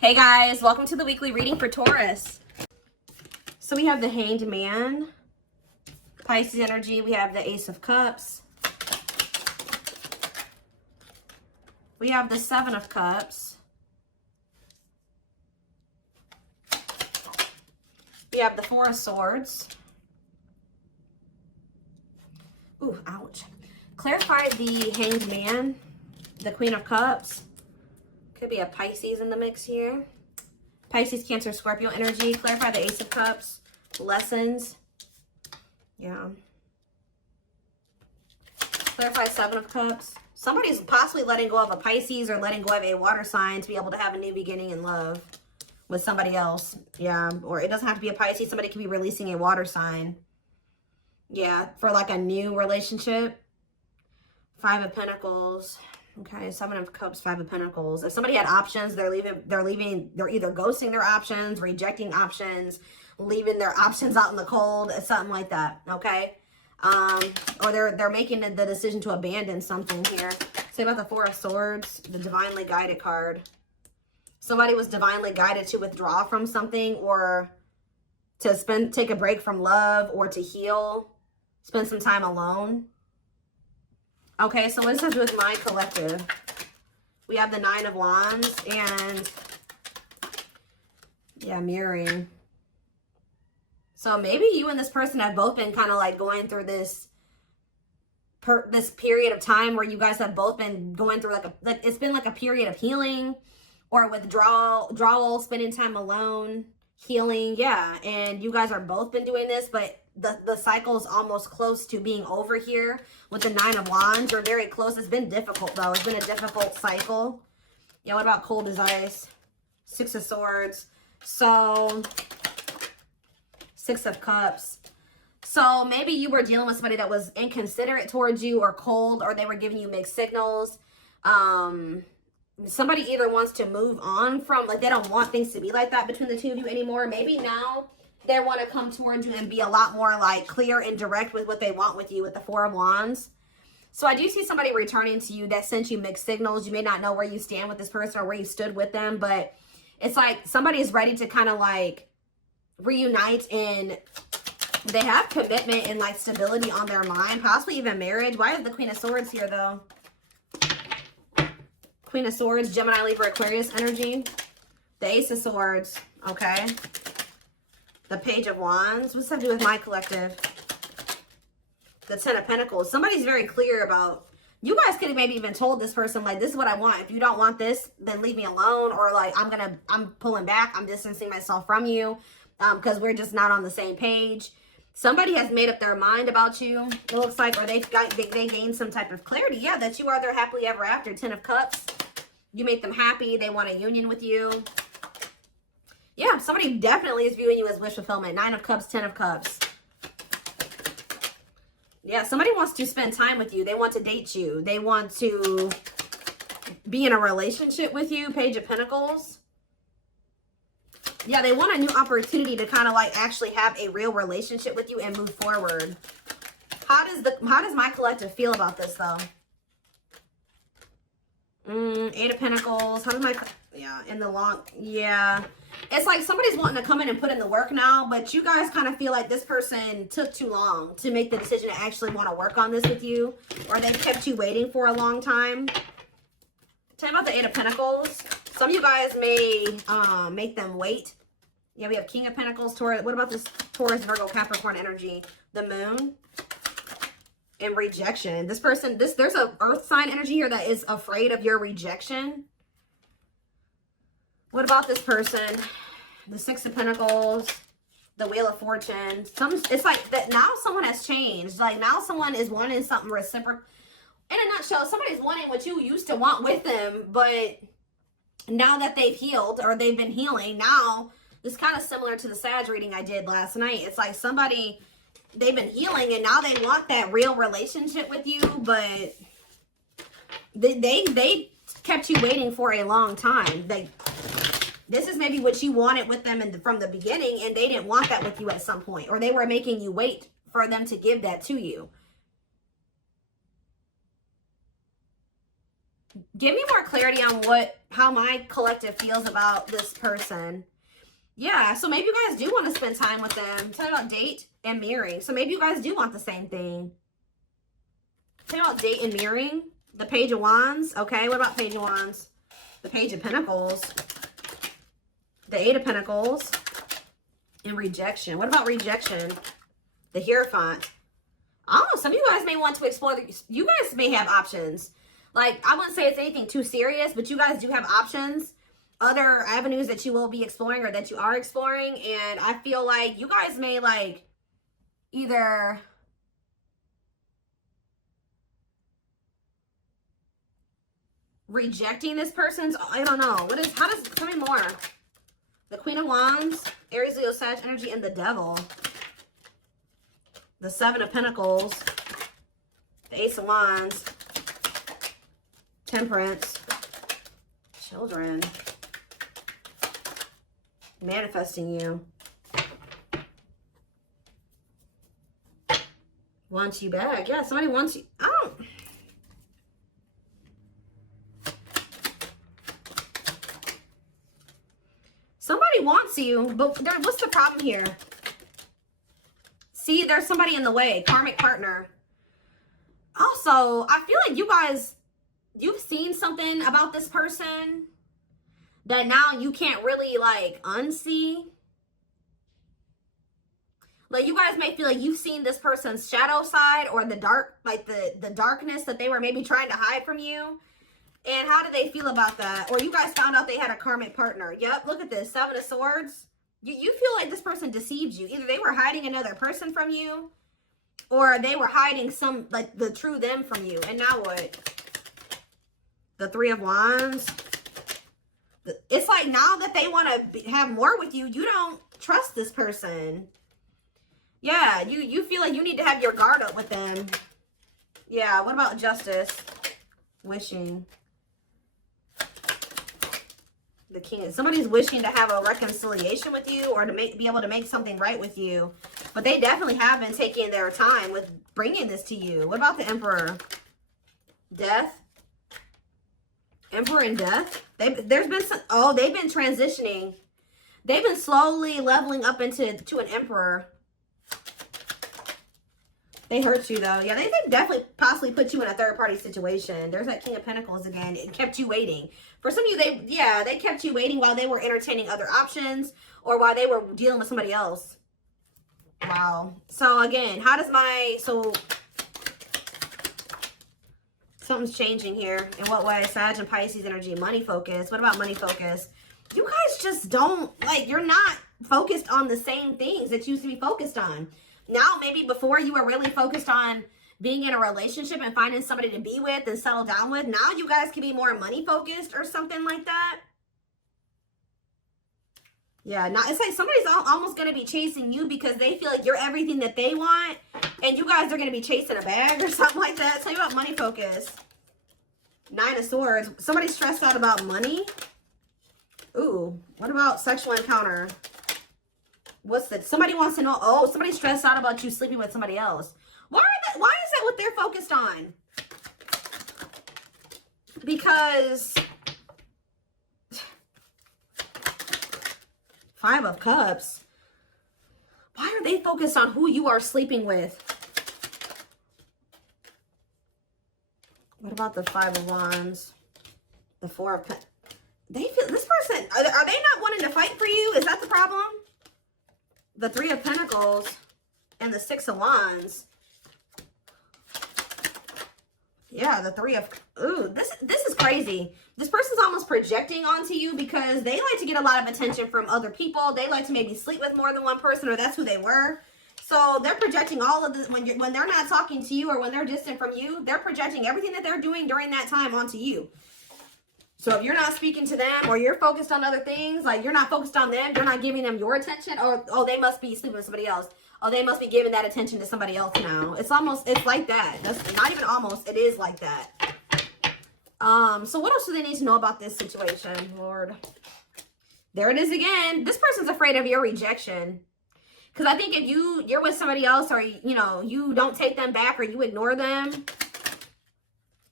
Hey guys, welcome to the weekly reading for Taurus. So we have the Hanged Man, Pisces energy. We have the Ace of Cups. We have the Seven of Cups. We have the Four of Swords. Ooh, ouch. Clarify the Hanged Man, the Queen of Cups. Could be a Pisces in the mix here. Pisces, Cancer, Scorpio energy. Clarify the Ace of Cups. Lessons. Yeah. Clarify Seven of Cups. Somebody's possibly letting go of a Pisces or letting go of a water sign to be able to have a new beginning in love with somebody else. Yeah. Or it doesn't have to be a Pisces. Somebody could be releasing a water sign. Yeah. For like a new relationship. Five of Pentacles. Okay, Seven of Cups, Five of Pentacles. If somebody had options, they're either ghosting their options, rejecting options, leaving their options out in the cold, something like that, okay? Or they're making the decision to abandon something here. Say about the Four of Swords, the Divinely Guided card. Somebody was divinely guided to withdraw from something or to take a break from love or to heal, spend some time alone. Okay, so what does that have to do with my collective? We have the Nine of Wands and, yeah, mirroring. So maybe you and this person have both been kind of like going through this period of time where you guys have both been going through like it's been like a period of healing or withdrawal, spending time alone, healing, yeah. And you guys are both been doing this, but the cycle is almost close to being over here with the Nine of Wands. You're very close. It's been difficult though. It's been a difficult cycle. Yeah, what about cold as ice? Six of Swords. So Six of Cups. So maybe you were dealing with somebody that was inconsiderate towards you or cold, or they were giving you mixed signals. Somebody either wants to move on from, like, they don't want things to be like that between the two of you anymore. Maybe now they want to come towards you and be a lot more like clear and direct with what they want with you with the Four of Wands. So I do see somebody returning to you that sent you mixed signals. You may not know where you stand with this person or where you stood with them, but it's like somebody is ready to kind of like reunite, and they have commitment and like stability on their mind, possibly even marriage. Why is the Queen of Swords here though? Queen of Swords, Gemini, Libra, Aquarius energy. The Ace of Swords, okay. The Page of Wands. What's that do with my collective? The Ten of Pentacles. Somebody's very clear about, you guys could have maybe even told this person, like, this is what I want. If you don't want this, then leave me alone. Or like, I'm pulling back. I'm distancing myself from you because we're just not on the same page. Somebody has made up their mind about you, it looks like, or they gained some type of clarity. Yeah, that you are their happily ever after. Ten of Cups. You make them happy. They want a union with you. Yeah, somebody definitely is viewing you as wish fulfillment. Nine of Cups, Ten of Cups. Yeah, somebody wants to spend time with you. They want to date you. They want to be in a relationship with you. Page of Pentacles. Yeah, they want a new opportunity to kind of like actually have a real relationship with you and move forward. How does my collective feel about this though? Eight of Pentacles. How does my, yeah, in the long, yeah. It's like somebody's wanting to come in and put in the work now, but you guys kind of feel like this person took too long to make the decision to actually want to work on this with you, or they've kept you waiting for a long time. Tell me about the Eight of Pentacles. Some of you guys may make them wait. Yeah, we have King of Pentacles, Taurus. What about this Taurus, Virgo, Capricorn energy? The Moon. And rejection. This person, there's a earth sign energy here that is afraid of your rejection. What about this person? The Six of Pentacles, the Wheel of Fortune. It's like that now someone has changed. Like now someone is wanting something reciprocal. In a nutshell, somebody's wanting what you used to want with them, but now that they've healed or they've been healing, now this is kind of similar to the Sag reading I did last night. It's like somebody, they've been healing and now they want that real relationship with you, but they kept you waiting for a long time. This is maybe what you wanted with them from the beginning, and they didn't want that with you at some point, or they were making you wait for them to give that to you. Give me more clarity on how my collective feels about this person. Yeah, so maybe you guys do want to spend time with them. Talking about date and mirroring. So maybe you guys do want the same thing. Talking about date and mirroring. The Page of Wands. Okay, what about Page of Wands? The Page of Pentacles. The Eight of Pentacles. And rejection. What about rejection? The Hierophant. Oh, some of you guys may want to explore. You guys may have options. Like, I wouldn't say it's anything too serious, but you guys do have options. Other avenues that you will be exploring or that you are exploring. And I feel like you guys may, like, either rejecting this person's, I don't know. How does, tell me more. The Queen of Wands, Aries, Leo, Sag energy, and the Devil. The Seven of Pentacles, the Ace of Wands, Temperance, Children, manifesting you, wants you back. Yeah, somebody wants you. I don't. Somebody wants you, but what's the problem here? See, there's somebody in the way. Karmic partner. Also, I feel like you guys, you've seen something about this person that now you can't really, like, unsee. Like, you guys may feel like you've seen this person's shadow side or the dark, like the darkness that they were maybe trying to hide from you. And how do they feel about that? Or you guys found out they had a karmic partner. Yep, look at this. Seven of Swords. You feel like this person deceived you. Either they were hiding another person from you, or they were hiding some, like, the true them from you. And now what? The Three of Wands. It's like now that they want to have more with you, you don't trust this person. Yeah, you feel like you need to have your guard up with them. Yeah, what about Justice? Wishing. The King. Somebody's wishing to have a reconciliation with you or to be able to make something right with you. But they definitely have been taking their time with bringing this to you. What about the Emperor? Death. Emperor and Death. There's been some, oh, they've been transitioning. They've been slowly leveling up to an Emperor. They hurt you, though. Yeah, they definitely possibly put you in a third-party situation. There's that King of Pentacles again. It kept you waiting. For some of you, they kept you waiting while they were entertaining other options or while they were dealing with somebody else. Wow. So, again, how does something's changing here. In what way? Sag and Pisces energy. Money focus. What about money focus? You guys just don't, like, you're not focused on the same things that you used to be focused on. Now, maybe before you were really focused on being in a relationship and finding somebody to be with and settle down with. Now you guys can be more money focused or something like that. Yeah, now it's like somebody's almost going to be chasing you because they feel like you're everything that they want. And you guys are going to be chasing a bag or something like that. Tell you about money focus. Nine of Swords. Somebody's stressed out about money. Ooh, what about sexual encounter? What's that? Somebody wants to know. Oh, somebody's stressed out about you sleeping with somebody else. Why is that what they're focused on? Because Five of Cups. Why are they focused on who you are sleeping with? What about the Five of Wands? The Four of Pentacles. They feel this person. Are they not wanting to fight for you? Is that the problem? The Three of Pentacles and the Six of Wands. Yeah, the Three of... Ooh, this is crazy. This person's almost projecting onto you because they like to get a lot of attention from other people. They like to maybe sleep with more than one person, or that's who they were. So they're projecting all of this when they're not talking to you or when they're distant from you. They're projecting everything that they're doing during that time onto you. So if you're not speaking to them or you're focused on other things, like you're not focused on them, you're not giving them your attention, or, oh, they must be sleeping with somebody else. Oh, they must be giving that attention to somebody else now. It's like that. That's not even almost, it is like that. So what else do they need to know about this situation, Lord? There it is again. This person's afraid of your rejection. Because I think if you're with somebody else or, you know, you don't take them back or you ignore them,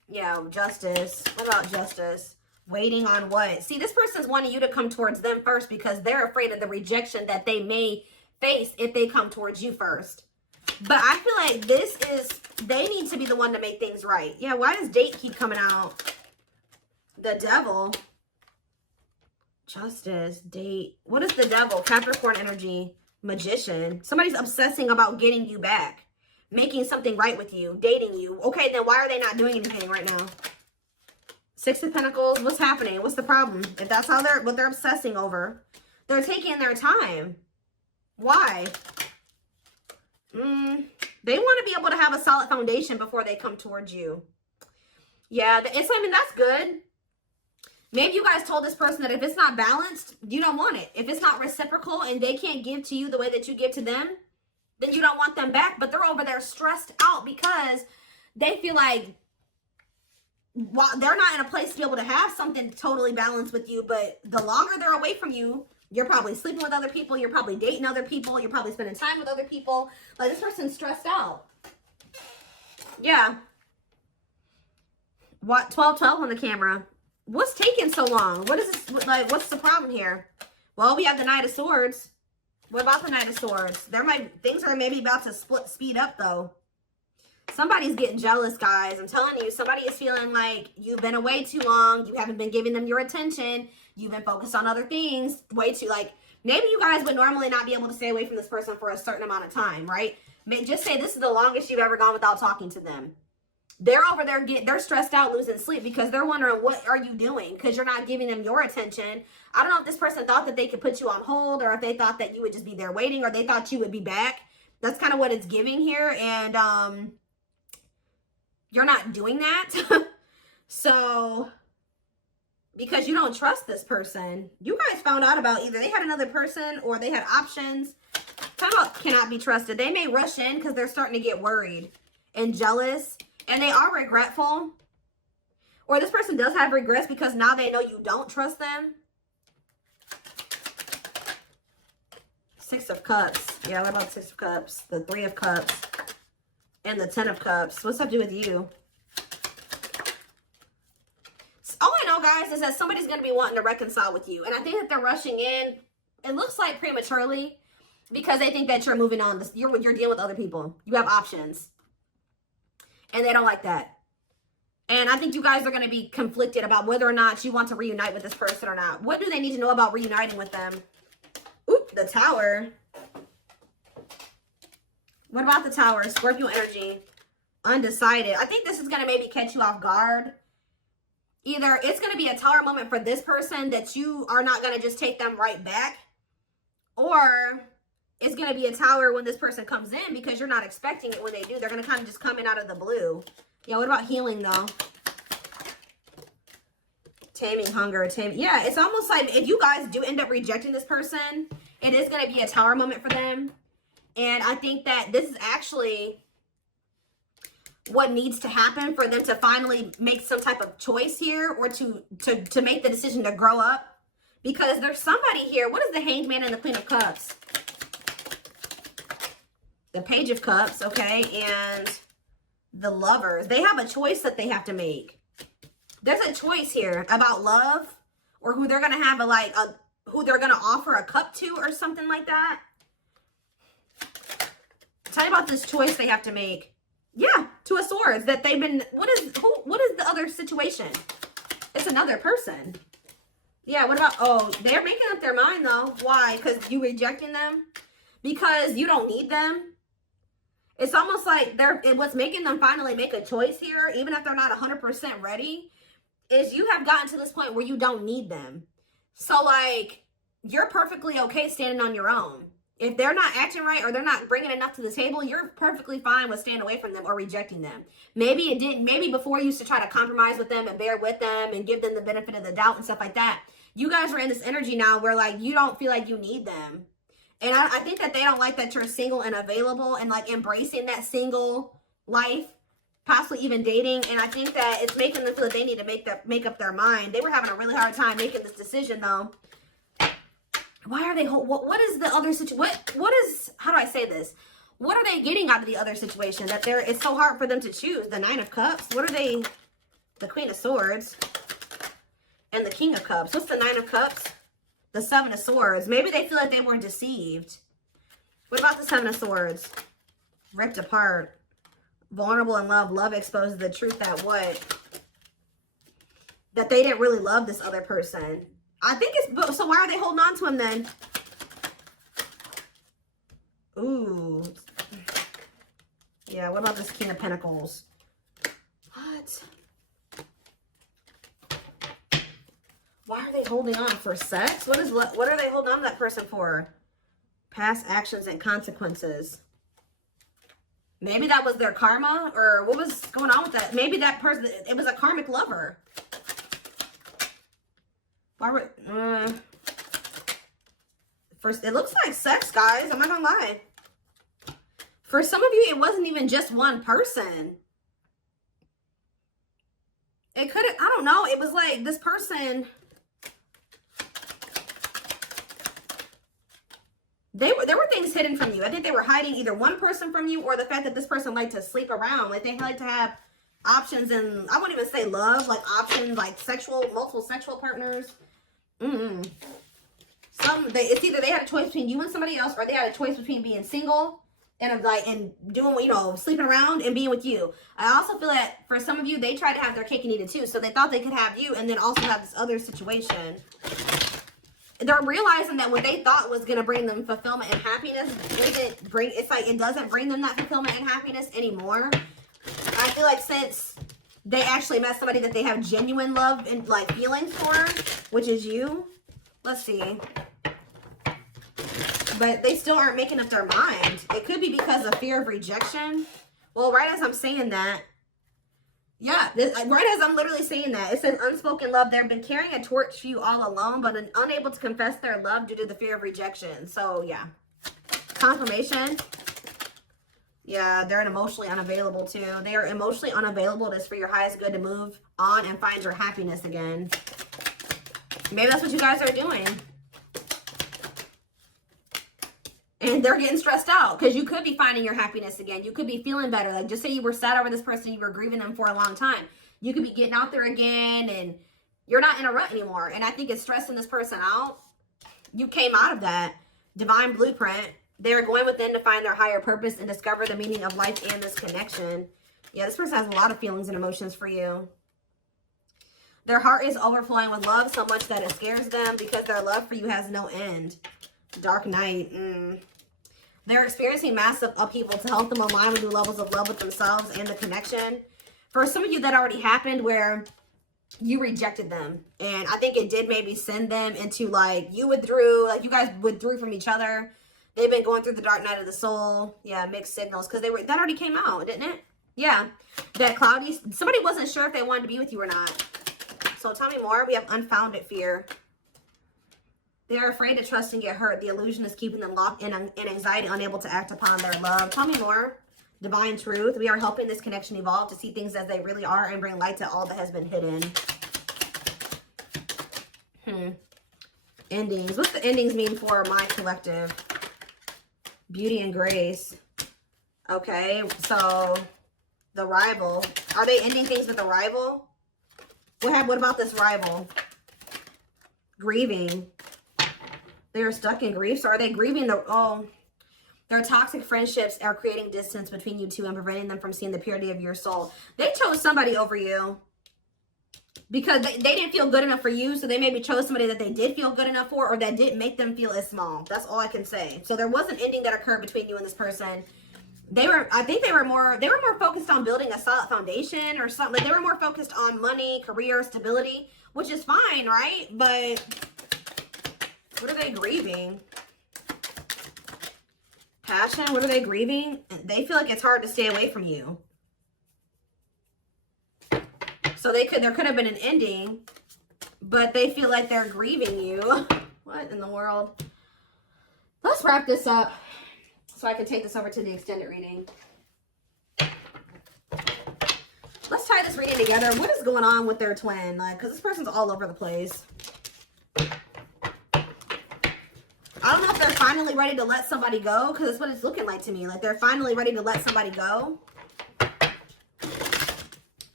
Yeah, justice. What about justice? Waiting on what? See, this person's wanting you to come towards them first because they're afraid of the rejection that they may face if they come towards you first. But I feel like they need to be the one to make things right. Yeah, why does date keep coming out? The devil. Justice, date. What is the devil? Capricorn energy. Magician. Somebody's obsessing about getting you back. Making something right with you. Dating you. Okay, then why are they not doing anything right now? Six of Pentacles. What's happening? What's the problem? If that's how what they're obsessing over. They're taking their time. Why? They want to be able to have a solid foundation before they come towards you. Yeah, I mean, that's good. Maybe you guys told this person that if it's not balanced, you don't want it. If it's not reciprocal and they can't give to you the way that you give to them, then you don't want them back. But they're over there stressed out because they feel like they're not in a place to be able to have something totally balanced with you. But the longer they're away from you, you're probably sleeping with other people. You're probably dating other people. You're probably spending time with other people. Like, this person's stressed out. Yeah. What? 12-12 on the camera. What's taking so long? What is this? Like, what's the problem here? Well, we have the Knight of Swords. What about the Knight of Swords? Things are maybe about to speed up, though. Somebody's getting jealous, guys. I'm telling you, somebody is feeling like you've been away too long. You haven't been giving them your attention. You've been focused on other things way too, like, maybe you guys would normally not be able to stay away from this person for a certain amount of time, right? Just say this is the longest you've ever gone without talking to them. They're over there they're stressed out, losing sleep because they're wondering, what are you doing? Because you're not giving them your attention. I don't know if this person thought that they could put you on hold, or if they thought that you would just be there waiting, or they thought you would be back. That's kind of what it's giving here. And you're not doing that. So, because you don't trust this person. You guys found out about either they had another person or they had options. Talk about cannot be trusted. They may rush in because they're starting to get worried and jealous. And they are regretful. Or this person does have regrets because now they know you don't trust them. Six of Cups. Yeah, what about Six of Cups? The Three of Cups. And the Ten of Cups. What's that to do with you? All I know, guys, is that somebody's going to be wanting to reconcile with you. And I think that they're rushing in. It looks like prematurely. Because they think that you're moving on. You're dealing with other people. You have options. And they don't like that. And I think you guys are going to be conflicted about whether or not you want to reunite with this person or not. What do they need to know about reuniting with them? Oop, the Tower. What about the Tower? Scorpio energy. Undecided. I think this is going to maybe catch you off guard. Either it's going to be a Tower moment for this person that you are not going to just take them right back. Or it's going to be a Tower when this person comes in because you're not expecting it when they do. They're going to kind of just come in out of the blue. Yeah, what about healing, though? Taming hunger. Yeah, it's almost like if you guys do end up rejecting this person, it is going to be a Tower moment for them. And I think that this is actually what needs to happen for them to finally make some type of choice here, or to make the decision to grow up. Because there's somebody here. What is the Hanged Man and the Queen of Cups? The Page of Cups, okay, and the Lovers. They have a choice that they have to make. There's a choice here about love, or who they're going to have who they're going to offer a cup to, or something like that. Tell me about this choice they have to make. Yeah, Two of Swords. That they've been, what is the other situation? It's another person. Yeah, what about, oh, they're making up their mind, though. Why? Because you rejecting them? Because you don't need them? It's almost like what's making them finally make a choice here, even if they're not 100% ready, is you have gotten to this point where you don't need them. So, like, you're perfectly okay standing on your own. If they're not acting right or they're not bringing enough to the table, you're perfectly fine with staying away from them or rejecting them. Maybe before you used to try to compromise with them and bear with them and give them the benefit of the doubt and stuff like that. You guys are in this energy now where, like, you don't feel like you need them. And I think that they don't like that you're single and available and, like, embracing that single life, possibly even dating. And I think that it's making them feel that they need to make up their mind. They were having a really hard time making this decision, though. Why are they, what is the other situation? What is, how do I say this? What are they getting out of the other situation? That it's so hard for them to choose. The Nine of Cups. What are they the Queen of Swords, and the King of Cups. What's the Nine of Cups? The Seven of Swords. Maybe they feel like they were deceived. What about the Seven of Swords? Ripped apart. Vulnerable in love. Love exposes the truth that what? That they didn't really love this other person. I think it's... So why are they holding on to him then? Ooh. Yeah, what about this King of Pentacles? What? Why are they holding on? For sex? What are they holding on to that person for? Past actions and consequences. Maybe that was their karma, or what was going on with that? Maybe that person, it was a karmic lover. Why were, first, it looks like sex, guys. I'm not gonna lie. For some of you, it wasn't even just one person. It could have, I don't know. It was like this person, there were things hidden from you. I think they were hiding either one person from you or the fact that this person liked to sleep around. Like they like to have options, and I wouldn't even say love, like options, like multiple sexual partners. It's either they had a choice between you and somebody else, or they had a choice between being single and doing, you know, sleeping around and being with you. I also feel that for some of you, they tried to have their cake and eat it too. So they thought they could have you and then also have this other situation. They're realizing that what they thought was going to bring them fulfillment and happiness it doesn't bring them that fulfillment and happiness anymore. I feel like since they actually met somebody that they have genuine love and like feelings for, which is you. Let's see. But they still aren't making up their mind. It could be because of fear of rejection. Well, right as I'm saying that, yeah, right as I'm literally saying that, it says unspoken love. They've been carrying a torch for you all alone, but unable to confess their love due to the fear of rejection. So, yeah. Confirmation. Yeah, they're emotionally unavailable too. They are emotionally unavailable. It's for your highest good to move on and find your happiness again. Maybe that's what you guys are doing. And they're getting stressed out because you could be finding your happiness again. You could be feeling better. Like just say you were sad over this person, you were grieving them for a long time. You could be getting out there again and you're not in a rut anymore. And I think it's stressing this person out. You came out of that divine blueprint. They're going within to find their higher purpose and discover the meaning of life and this connection. Yeah, this person has a lot of feelings and emotions for you. Their heart is overflowing with love so much that it scares them because their love for you has no end. Dark Knight. They're experiencing massive upheaval to help them align with new levels of love with themselves and the connection. For some of you, that already happened where you rejected them. And I think it did maybe send them into like, you withdrew, like you guys withdrew from each other. They've been going through the dark night of the soul. Yeah, mixed signals. Because that already came out, didn't it? Yeah. That cloudy, somebody wasn't sure if they wanted to be with you or not. So tell me more. We have unfounded fear. They're afraid to trust and get hurt. The illusion is keeping them locked in anxiety, unable to act upon their love. Tell me more. Divine truth. We are helping this connection evolve to see things as they really are and bring light to all that has been hidden. Endings. What's the endings mean for my collective? Beauty and grace. Okay, so the rival. Are they ending things with a rival? What about this rival? Grieving. They are stuck in grief. So are they grieving their toxic friendships are creating distance between you two and preventing them from seeing the purity of your soul. They chose somebody over you because they didn't feel good enough for you. So they maybe chose somebody that they did feel good enough for, or that didn't make them feel as small. That's all I can say. So there was an ending that occurred between you and this person. I think they were more focused on building a solid foundation or something. Like they were more focused on money, career, stability, which is fine, right? But what are they grieving? Passion. What are they grieving? They feel like it's hard to stay away from you. So there could have been an ending, but they feel like they're grieving you. What in the world? Let's wrap this up so I can take this over to the extended reading. Let's tie this reading together. What is going on with their twin? Like, because this person's all over the place. I don't know if they're finally ready to let somebody go, because that's what it's looking like to me. Like they're finally ready to let somebody go.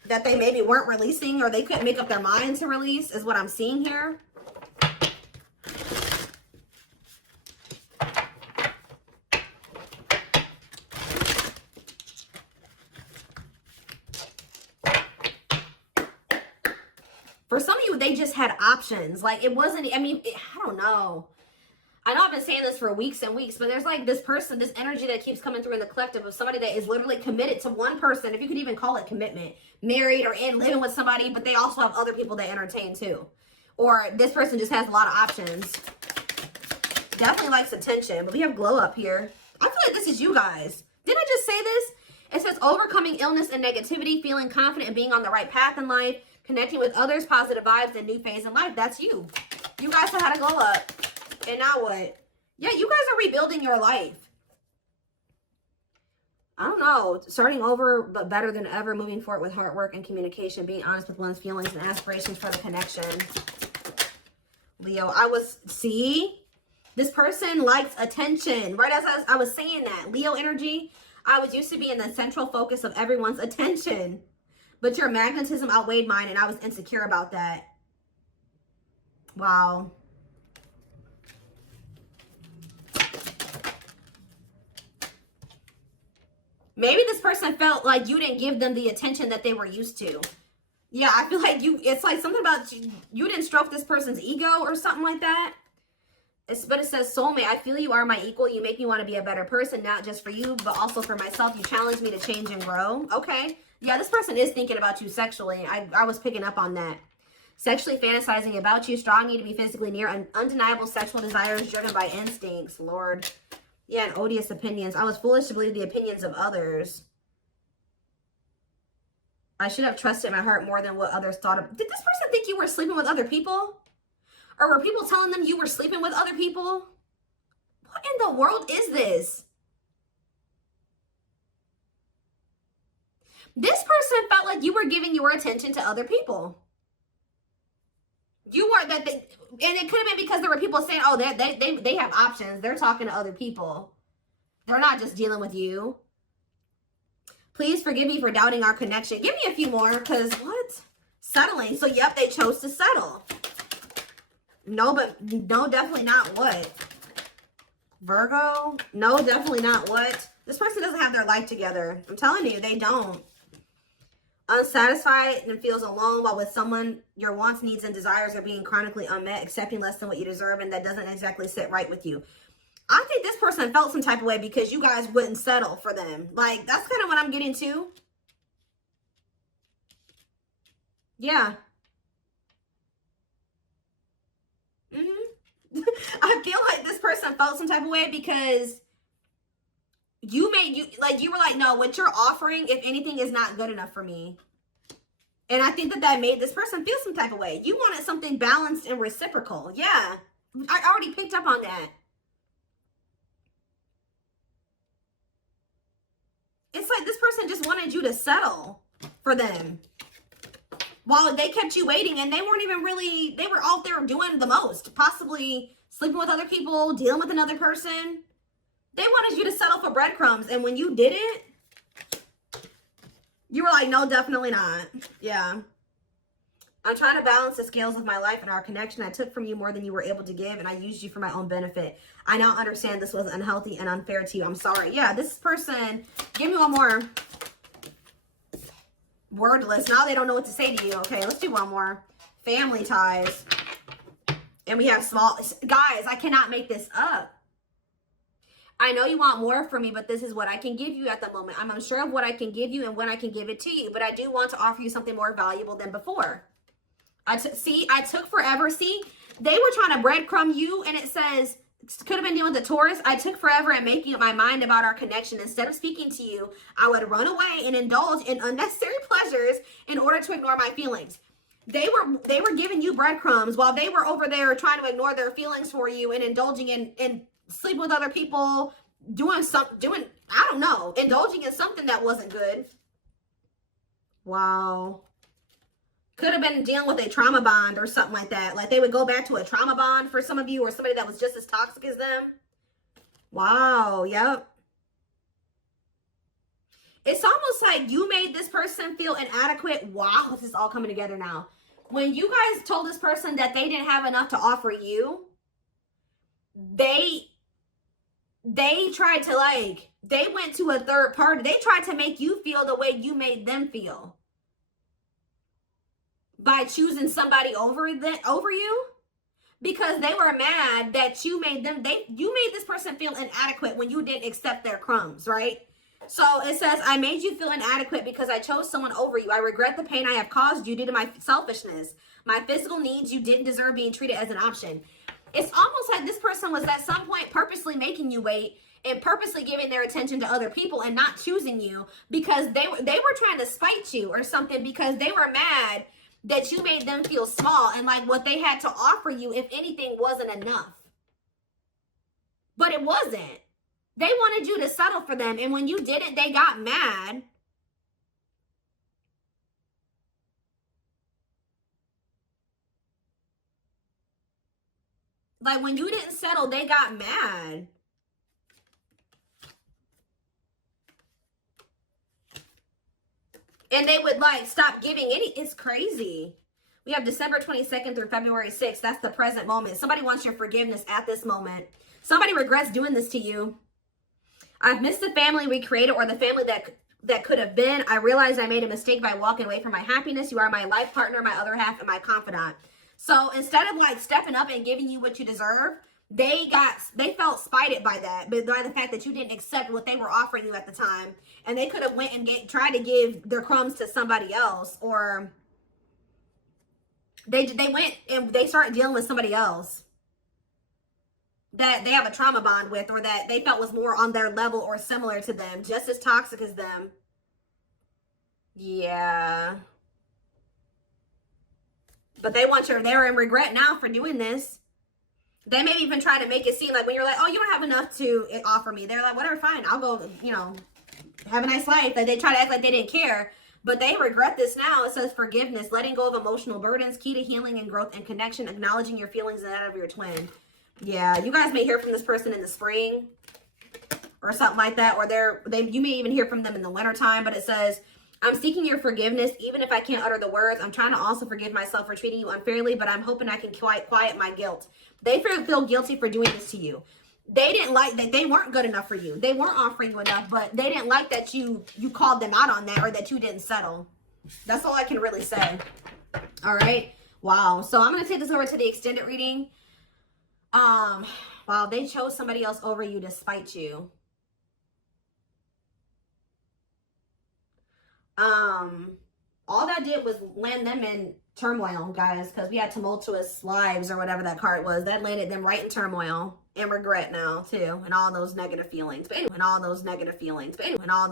that they maybe weren't releasing or they couldn't make up their mind to release is what I'm seeing here. For some of you, they just had options. Like, it wasn't, I mean, I don't know. I know I've been saying this for weeks and weeks, but there's like this person, this energy that keeps coming through in the collective of somebody that is literally committed to one person, if you could even call it commitment, married or in living with somebody, but they also have other people they entertain too. Or this person just has a lot of options. Definitely likes attention, but we have glow up here. I feel like this is you guys. Didn't I just say this? It says overcoming illness and negativity, feeling confident and being on the right path in life, connecting with others, positive vibes, and new phase in life. That's you. You guys have had a glow up. And now what? Yeah, you guys are rebuilding your life. I don't know. Starting over, but better than ever. Moving forward with hard work and communication. Being honest with one's feelings and aspirations for the connection. Leo, see? This person likes attention. Right as I was saying that. Leo energy, I was used to be in the central focus of everyone's attention. But your magnetism outweighed mine, and I was insecure about that. Wow. Maybe this person felt like you didn't give them the attention that they were used to. Yeah, I feel like it's like something about you didn't stroke this person's ego or something like that. But it says, soulmate, I feel you are my equal. You make me want to be a better person, not just for you, but also for myself. You challenge me to change and grow. Okay. Yeah, this person is thinking about you sexually. I was picking up on that. Sexually fantasizing about you. Strong need to be physically near. Undeniable sexual desires driven by instincts. Lord. Yeah, and odious opinions. I was foolish to believe the opinions of others. I should have trusted my heart more than what others thought of. Did this person think you were sleeping with other people? Or were people telling them you were sleeping with other people? What in the world is this? This person felt like you were giving your attention to other people. You weren't and it could have been because there were people saying, oh, they have options. They're talking to other people. They're not just dealing with you. Please forgive me for doubting our connection. Give me a few more, because what? Settling. So, yep, they chose to settle. No, but no, definitely not what? Virgo? No, definitely not what? This person doesn't have their life together. I'm telling you, they don't. Unsatisfied and feels alone while with someone your wants, needs, and desires are being chronically unmet, accepting less than what you deserve, and that doesn't exactly sit right with you. I think this person felt some type of way because you guys wouldn't settle for them. Like, that's kind of what I'm getting to. Yeah. I feel like this person felt some type of way because you were like, no, what you're offering, if anything, is not good enough for me. And I think that made this person feel some type of way. You wanted something balanced and reciprocal. Yeah. I already picked up on that. It's like this person just wanted you to settle for them. While they kept you waiting, and they weren't even really, they were out there doing the most. Possibly sleeping with other people, dealing with another person. They wanted you to settle for breadcrumbs. And when you didn't, you were like, no, definitely not. Yeah. I'm trying to balance the scales of my life and our connection. I took from you more than you were able to give, and I used you for my own benefit. I now understand this was unhealthy and unfair to you. I'm sorry. Yeah, this person, give me one more. Wordless. Now they don't know what to say to you. Okay, let's do one more. Family ties. And we have small... Guys, I cannot make this up. I know you want more from me, but this is what I can give you at the moment. I'm unsure of what I can give you and when I can give it to you, but I do want to offer you something more valuable than before. I took forever. See, they were trying to breadcrumb you, and it says, could have been dealing with the Taurus. I took forever at making up my mind about our connection. Instead of speaking to you, I would run away and indulge in unnecessary pleasures in order to ignore my feelings. They were giving you breadcrumbs while they were over there trying to ignore their feelings for you and indulging in sleeping with other people, I don't know, indulging in something that wasn't good. Wow. Could have been dealing with a trauma bond or something like that. Like they would go back to a trauma bond for some of you, or somebody that was just as toxic as them. Wow. Yep. It's almost like you made this person feel inadequate. Wow, this is all coming together now. When you guys told this person that they didn't have enough to offer you, they tried to, like, they went to a third party. They tried to make you feel the way you made them feel by choosing somebody over you, because they were mad that you made them, you made this person feel inadequate when you didn't accept their crumbs, right? So it says, I made you feel inadequate because I chose someone over you. I regret the pain I have caused you due to my selfishness. My physical needs, you didn't deserve being treated as an option. It's almost like this person was at some point purposely making you wait and purposely giving their attention to other people and not choosing you because they were trying to spite you or something, because they were mad that you made them feel small and like what they had to offer you, if anything, wasn't enough. But it wasn't. They wanted you to settle for them, and when you didn't, they got mad. Like, when you didn't settle, they got mad. And they would, like, stop giving any. It's crazy. We have December 22nd through February 6th. That's the present moment. Somebody wants your forgiveness at this moment. Somebody regrets doing this to you. I've missed the family we created, or the family that could have been. I realized I made a mistake by walking away from my happiness. You are my life partner, my other half, and my confidant. So instead of, like, stepping up and giving you what you deserve, they felt spited by that, but by the fact that you didn't accept what they were offering you at the time. And they could have went and tried to give their crumbs to somebody else, or they went and they started dealing with somebody else that they have a trauma bond with, or that they felt was more on their level or similar to them, just as toxic as them. Yeah. But they're in regret now for doing this. They may even try to make it seem like when you're like, oh, you don't have enough to offer me. They're like, whatever, fine. I'll go, you know, have a nice life. Like, they try to act like they didn't care. But they regret this now. It says forgiveness, letting go of emotional burdens, key to healing and growth and connection, acknowledging your feelings and that of your twin. Yeah, you guys may hear from this person in the spring or something like that, or you may even hear from them in the wintertime. But it says, I'm seeking your forgiveness, even if I can't utter the words. I'm trying to also forgive myself for treating you unfairly, but I'm hoping I can quiet my guilt. They feel guilty for doing this to you. They didn't like that. They weren't good enough for you. They weren't offering you enough, but they didn't like that you called them out on that, or that you didn't settle. That's all I can really say. All right. Wow. So I'm going to take this over to the extended reading. Wow, they chose somebody else over you to spite you. All that did was land them in turmoil, guys, because we had tumultuous lives, or whatever that card was. That landed them right in turmoil and regret now too, and all those negative feelings. But anyway,